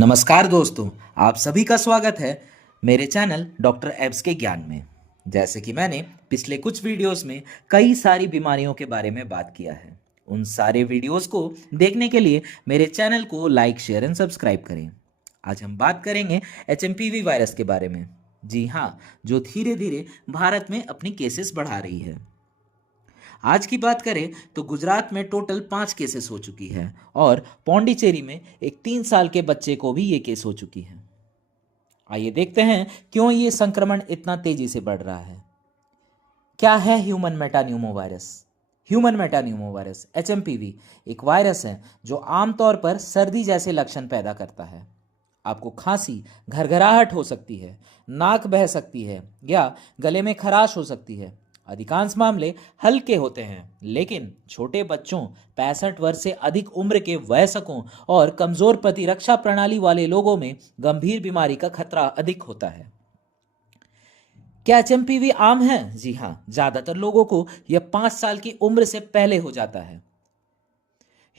नमस्कार दोस्तों, आप सभी का स्वागत है मेरे चैनल डॉक्टर एब्स के ज्ञान में। जैसे कि मैंने पिछले कुछ वीडियोस में कई सारी बीमारियों के बारे में बात किया है। उन सारे वीडियोस को देखने के लिए मेरे चैनल को लाइक, शेयर एंड सब्सक्राइब करें। आज हम बात करेंगे एचएमपीवी वायरस के बारे में। जी हाँ, जो धीरे धीरे भारत में अपनी केसेस बढ़ा रही है। आज की बात करें तो गुजरात में टोटल 5 केसेस हो चुकी है और पौंडीचेरी में एक 3 साल के बच्चे को भी ये केस हो चुकी है। आइए देखते हैं क्यों ये संक्रमण इतना तेजी से बढ़ रहा है। क्या है human metapneumovirus? Human metapneumovirus HMPV एक वायरस है जो आमतौर पर सर्दी जैसे लक्षण पैदा करता है। आपको खांसी, घरघराहट हो सकती है, नाक बह सकती है या गले में खराश हो सकती है। अधिकांश मामले हल्के होते हैं, लेकिन छोटे बच्चों, 65 वर्ष से अधिक उम्र के वयस्कों और कमजोर प्रतिरक्षा प्रणाली वाले लोगों में गंभीर बीमारी का खतरा अधिक होता है। क्या एचएमपीवी आम है? जी हाँ, ज्यादातर लोगों को यह 5 साल की उम्र से पहले हो जाता है।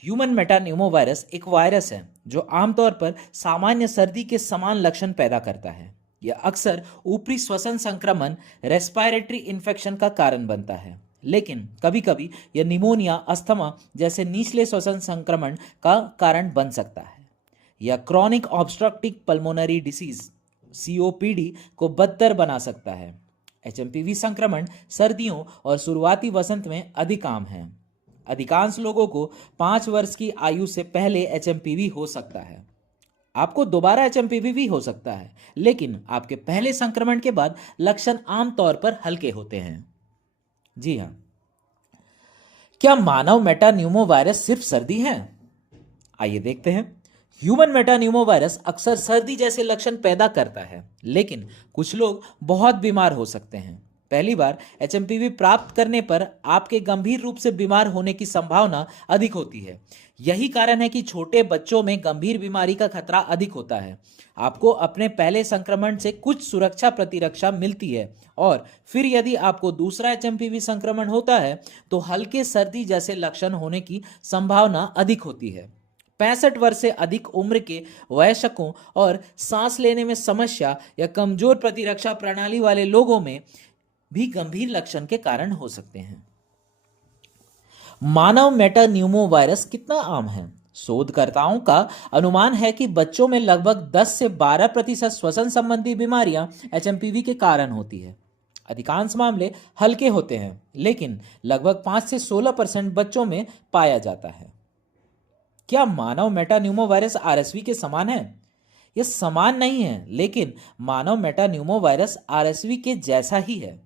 ह्यूमन मेटान्यूमो वायरस एक वायरस है जो आमतौर पर सामान्य सर्दी के समान लक्षण पैदा करता है। यह अक्सर ऊपरी श्वसन संक्रमण, रेस्पिरेटरी इन्फेक्शन का कारण बनता है, लेकिन कभी कभी यह निमोनिया, अस्थमा जैसे निचले श्वसन संक्रमण का कारण बन सकता है। यह chronic obstructive pulmonary disease COPD को बदतर बना सकता है। एचएमपीवी संक्रमण सर्दियों और शुरुआती वसंत में अधिक आम है। अधिकांश लोगों को 5 वर्ष की आयु से पहले एचएमपीवी हो सकता है। आपको दोबारा एचएमपीवी भी हो सकता है, लेकिन आपके पहले संक्रमण के बाद लक्षण आमतौर पर हल्के होते हैं। जी हाँ, क्या मानव मेटान्यूमो वायरस सिर्फ सर्दी है? आइए देखते हैं। ह्यूमन मेटान्यूमो वायरस अक्सर सर्दी जैसे लक्षण पैदा करता है, लेकिन कुछ लोग बहुत बीमार हो सकते हैं। पहली बार एचएमपीवी प्राप्त करने पर आपके गंभीर रूप से बीमार होने की संभावना अधिक होती है। यही कारण है कि छोटे बच्चों में गंभीर बीमारी का खतरा अधिक होता है। आपको अपने पहले संक्रमण से कुछ सुरक्षा प्रतिरक्षा मिलती है और फिर यदि आपको दूसरा एचएमपीवी संक्रमण होता है तो हल्के सर्दी जैसे लक्षण होने की संभावना अधिक होती है। 65 वर्ष से अधिक उम्र के वयस्कों और सांस लेने में समस्या या कमजोर प्रतिरक्षा प्रणाली वाले लोगों में भी गंभीर लक्षण के कारण हो सकते हैं। मानव मेटान्यूमो वायरस कितना आम है? शोधकर्ताओं का अनुमान है कि बच्चों में लगभग 10 से 12% श्वसन संबंधी बीमारियां एचएमपीवी के कारण होती है। अधिकांश मामले हल्के होते हैं, लेकिन लगभग 5 से 16% बच्चों में पाया जाता है। क्या मानव मेटान्यूमो वायरस आरएसवी के समान है? यह समान नहीं है, लेकिन मानव मेटान्यूमो वायरस आरएसवी के जैसा ही है।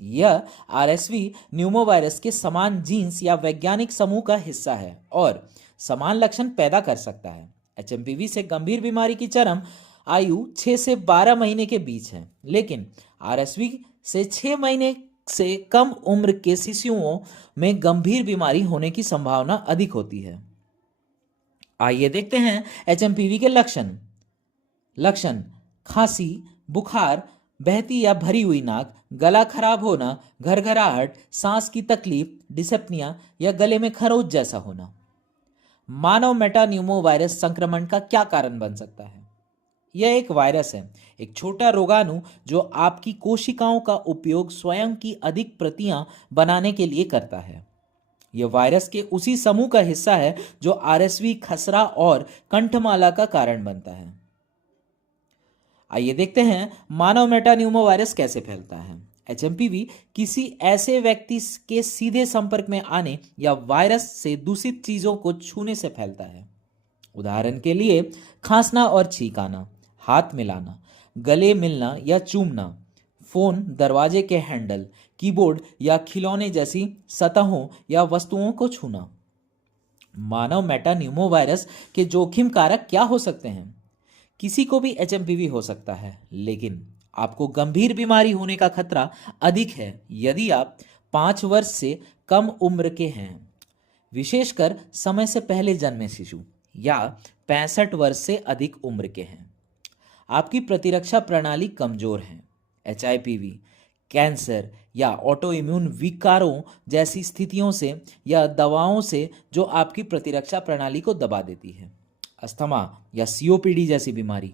यह आरएसवी न्यूमोवायरस के समान जीन्स या वैज्ञानिक समूह का हिस्सा है और समान लक्षण पैदा कर सकता है। एचएमपीवी से गंभीर बीमारी की चरम आयु 6 से 12 महीने के बीच है, लेकिन आरएसवी से 6 महीने से कम उम्र के शिशुओं में गंभीर बीमारी होने की संभावना अधिक होती है। आइए देखते हैं एचएमपीवी के लक्षण खांसी, बुखार, बहती या भरी हुई नाक, गला खराब होना, घरघराहट, सांस की तकलीफ, डिस्पनिया या गले में खरोंच जैसा होना। मानव मेटान्यूमो वायरस संक्रमण का क्या कारण बन सकता है? यह एक वायरस है, एक छोटा रोगाणु जो आपकी कोशिकाओं का उपयोग स्वयं की अधिक प्रतियां बनाने के लिए करता है। यह वायरस के उसी समूह का हिस्सा है जो आरएसवी, खसरा और कंठमाला का कारण बनता है। आइए देखते हैं मानव मेटान्यूमो वायरस कैसे फैलता है। एचएमपीवी किसी ऐसे व्यक्ति के सीधे संपर्क में आने या वायरस से दूषित चीजों को छूने से फैलता है। उदाहरण के लिए खांसना और छींकाना, हाथ मिलाना, गले मिलना या चूमना, फोन, दरवाजे के हैंडल, कीबोर्ड या खिलौने जैसी सतहों या वस्तुओं को छूना। मानव मेटान्यूमो वायरस के जोखिम कारक क्या हो सकते हैं? किसी को भी एचएमपीवी हो सकता है, लेकिन आपको गंभीर बीमारी होने का खतरा अधिक है यदि आप 5 वर्ष से कम उम्र के हैं, विशेषकर समय से पहले जन्मे शिशु, या 65 वर्ष से अधिक उम्र के हैं। आपकी प्रतिरक्षा प्रणाली कमजोर है। एचआईपीवी, कैंसर या ऑटो इम्यून विकारों जैसी स्थितियों से या दवाओं से जो आपकी प्रतिरक्षा प्रणाली को दबा देती है। अस्थमा या सीओपीडी जैसी बीमारी।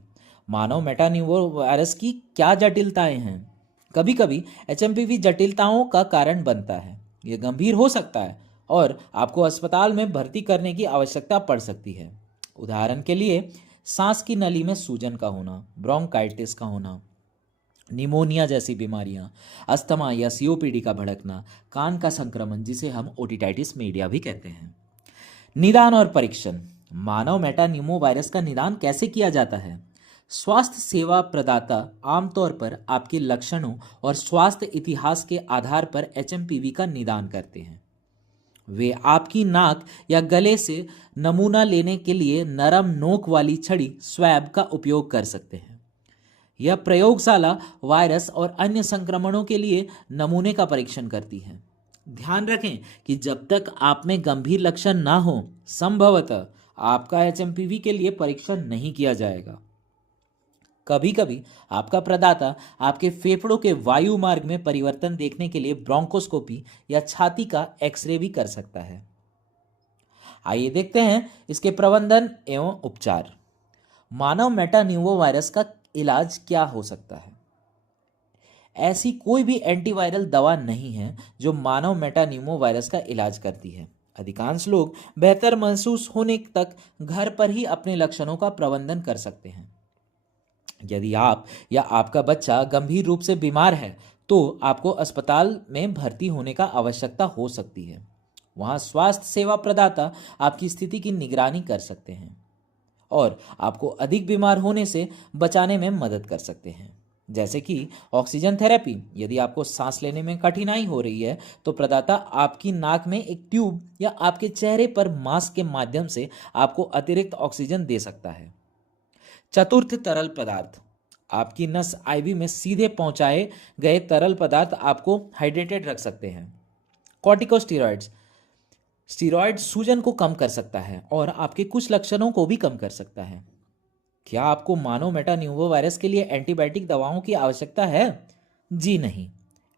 मानव मेटान्यूरो वायरस की क्या जटिलताएं हैं? कभी कभी एचएमपीवी जटिलताओं का कारण बनता है। ये गंभीर हो सकता है और आपको अस्पताल में भर्ती करने की आवश्यकता पड़ सकती है। उदाहरण के लिए सांस की नली में सूजन का होना, ब्रोंकाइटिस का होना, निमोनिया जैसी बीमारियां, अस्थमा या सीओपीडी का भड़कना, कान का संक्रमण जिसे हम ओटिटाइटिस मीडिया भी कहते हैं। निदान और परीक्षण। मानव मेटान्यूमो वायरस का निदान कैसे किया जाता है? स्वास्थ्य सेवा प्रदाता आमतौर पर आपके लक्षणों और स्वास्थ्य इतिहास के आधार पर एचएमपीवी का निदान करते हैं। वे आपकी नाक या गले से नमूना लेने के लिए नरम नोक वाली छड़ी स्वैब का उपयोग कर सकते हैं। यह प्रयोगशाला वायरस और अन्य संक्रमणों के लिए नमूने का परीक्षण करती है। ध्यान रखें कि जब तक आप में गंभीर लक्षण ना हो, संभवतः आपका एचएमपीवी के लिए परीक्षण नहीं किया जाएगा। कभी कभी आपका प्रदाता आपके फेफड़ों के वायु मार्ग में परिवर्तन देखने के लिए ब्रोंकोस्कोपी या छाती का एक्सरे भी कर सकता है। आइए देखते हैं इसके प्रबंधन एवं उपचार। मानव मेटान्यूमो वायरस का इलाज क्या हो सकता है? ऐसी कोई भी एंटीवायरल दवा नहीं है जो मानव मेटान्यूमो वायरस का इलाज करती है। अधिकांश लोग बेहतर महसूस होने तक घर पर ही अपने लक्षणों का प्रबंधन कर सकते हैं। यदि आप या आपका बच्चा गंभीर रूप से बीमार है तो आपको अस्पताल में भर्ती होने का आवश्यकता हो सकती है। वहाँ स्वास्थ्य सेवा प्रदाता आपकी स्थिति की निगरानी कर सकते हैं और आपको अधिक बीमार होने से बचाने में मदद कर सकते हैं, जैसे कि ऑक्सीजन थेरेपी। यदि आपको सांस लेने में कठिनाई हो रही है तो प्रदाता आपकी नाक में एक ट्यूब या आपके चेहरे पर मास्क के माध्यम से आपको अतिरिक्त ऑक्सीजन दे सकता है। चतुर्थ तरल पदार्थ। आपकी नस आईवी में सीधे पहुंचाए गए तरल पदार्थ आपको हाइड्रेटेड रख सकते हैं। कॉर्टिकोस्टेरॉइड्स। स्टेरॉइड सूजन को कम कर सकता है और आपके कुछ लक्षणों को भी कम कर सकता है। क्या आपको मानव मेटान्यूमो वायरस के लिए एंटीबायोटिक दवाओं की आवश्यकता है? जी नहीं।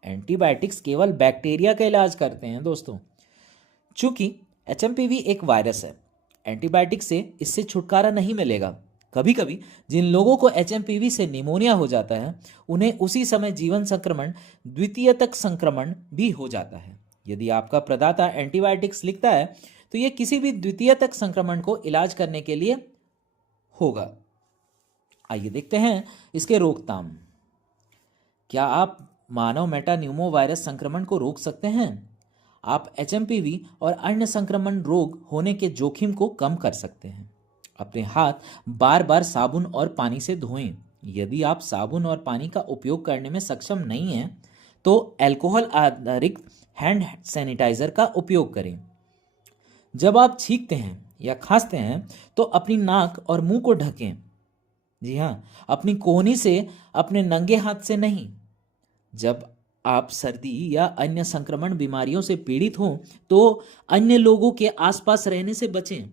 एंटीबायोटिक्स केवल बैक्टीरिया का इलाज करते हैं दोस्तों। चूंकि एचएमपीवी एक वायरस है, एंटीबायोटिक से इससे छुटकारा नहीं मिलेगा। कभी कभी जिन लोगों को एचएमपीवी से निमोनिया हो जाता है उन्हें उसी समय जीवन संक्रमण, द्वितीयक संक्रमण भी हो जाता है। यदि आपका प्रदाता एंटीबायोटिक्स लिखता है तो यह किसी भी द्वितीयक संक्रमण को इलाज करने के लिए होगा। आइए देखते हैं इसके रोकथाम। क्या आप मानव मेटान्यूमो वायरस संक्रमण को रोक सकते हैं? आप एचएमपीवी और अन्य संक्रमण रोग होने के जोखिम को कम कर सकते हैं। अपने हाथ बार बार साबुन और पानी से धोएं। यदि आप साबुन और पानी का उपयोग करने में सक्षम नहीं हैं तो अल्कोहल आधारित हैंड सैनिटाइजर का उपयोग करें। जब आप छींकते हैं या खांसते हैं तो अपनी नाक और मुंह को ढकें। जी हाँ, अपनी कोहनी से, अपने नंगे हाथ से नहीं। जब आप सर्दी या अन्य संक्रमण बीमारियों से पीड़ित हों तो अन्य लोगों के आसपास रहने से बचें।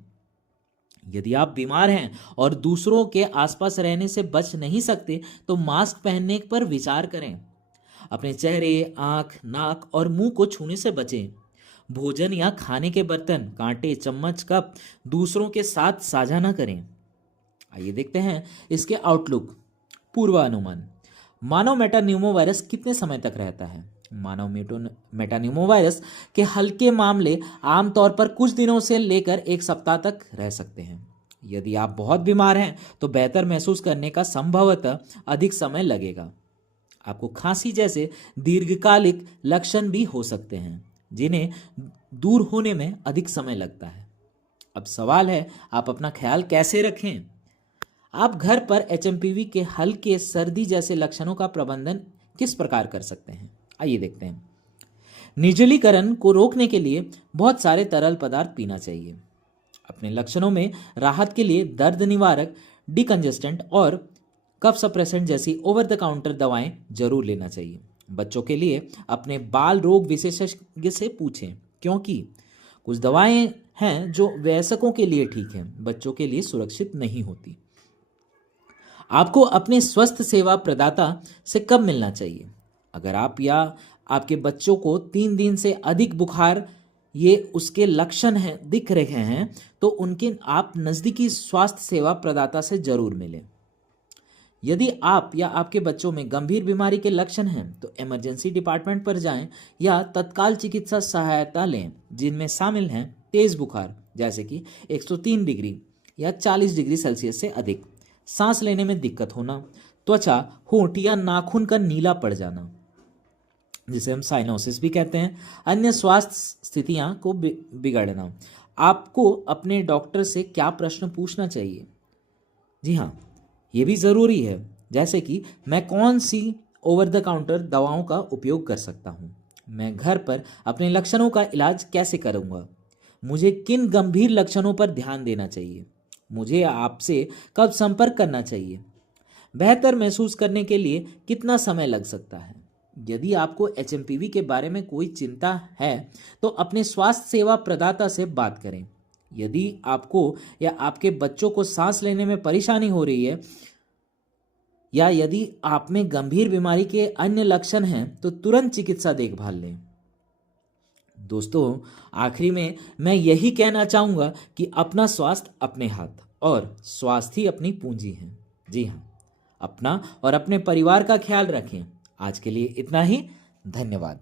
यदि आप बीमार हैं और दूसरों के आसपास रहने से बच नहीं सकते तो मास्क पहनने पर विचार करें। अपने चेहरे, आंख, नाक और मुंह को छूने से बचें। भोजन या खाने के बर्तन, कांटे, चम्मच, कप दूसरों के साथ साझा न करें। आइए देखते हैं इसके आउटलुक। पूर्वानुमान। मानव मेटान्यूमो वायरस कितने समय तक रहता है? मानव मेटान्यूमो वायरस के हल्के मामले आमतौर पर कुछ दिनों से लेकर एक सप्ताह तक रह सकते हैं। यदि आप बहुत बीमार हैं तो बेहतर महसूस करने का संभवतः अधिक समय लगेगा। आपको खांसी जैसे दीर्घकालिक लक्षण भी हो सकते हैं जिन्हें दूर होने में अधिक समय लगता है। अब सवाल है, आप अपना ख्याल कैसे रखें? आप घर पर एचएमपीवी के हल्के सर्दी जैसे लक्षणों का प्रबंधन किस प्रकार कर सकते हैं? आइए देखते हैं। निर्जलीकरण को रोकने के लिए बहुत सारे तरल पदार्थ पीना चाहिए। अपने लक्षणों में राहत के लिए दर्द निवारक, डिकंजेस्टेंट और कफ सप्रेसेंट जैसी ओवर द काउंटर दवाएं जरूर लेना चाहिए। बच्चों के लिए अपने बाल रोग विशेषज्ञ से पूछें, क्योंकि कुछ दवाएं हैं जो वयस्कों के लिए ठीक हैं, बच्चों के लिए सुरक्षित नहीं होती। आपको अपने स्वास्थ्य सेवा प्रदाता से कब मिलना चाहिए? अगर आप या आपके बच्चों को 3 दिन से अधिक बुखार ये उसके लक्षण हैं दिख रहे हैं तो उनके आप नज़दीकी स्वास्थ्य सेवा प्रदाता से जरूर मिलें। यदि आप या आपके बच्चों में गंभीर बीमारी के लक्षण हैं तो इमरजेंसी डिपार्टमेंट पर जाएं या तत्काल चिकित्सा सहायता लें, जिनमें शामिल हैं तेज बुखार जैसे कि 103 डिग्री या 40 डिग्री सेल्सियस से अधिक, सांस लेने में दिक्कत होना, त्वचा, होंठ या नाखून का नीला पड़ जाना जिसे हम साइनोसिस भी कहते हैं, अन्य स्वास्थ्य स्थितियां को बिगड़ना। आपको अपने डॉक्टर से क्या प्रश्न पूछना चाहिए? जी हाँ, ये भी ज़रूरी है, जैसे कि मैं कौन सी ओवर द काउंटर दवाओं का उपयोग कर सकता हूँ, मैं घर पर अपने लक्षणों का इलाज कैसे करूँगा, मुझे किन गंभीर लक्षणों पर ध्यान देना चाहिए, मुझे आपसे कब संपर्क करना चाहिए, बेहतर महसूस करने के लिए कितना समय लग सकता है। यदि आपको एचएमपीवी के बारे में कोई चिंता है तो अपने स्वास्थ्य सेवा प्रदाता से बात करें। यदि आपको या आपके बच्चों को सांस लेने में परेशानी हो रही है या यदि आप में गंभीर बीमारी के अन्य लक्षण हैं तो तुरंत चिकित्सा देखभाल लें। दोस्तों, आखिरी में मैं यही कहना चाहूँगा कि अपना स्वास्थ्य अपने हाथ और स्वास्थ्य ही अपनी पूंजी है। जी हाँ, अपना और अपने परिवार का ख्याल रखें। आज के लिए इतना ही। धन्यवाद।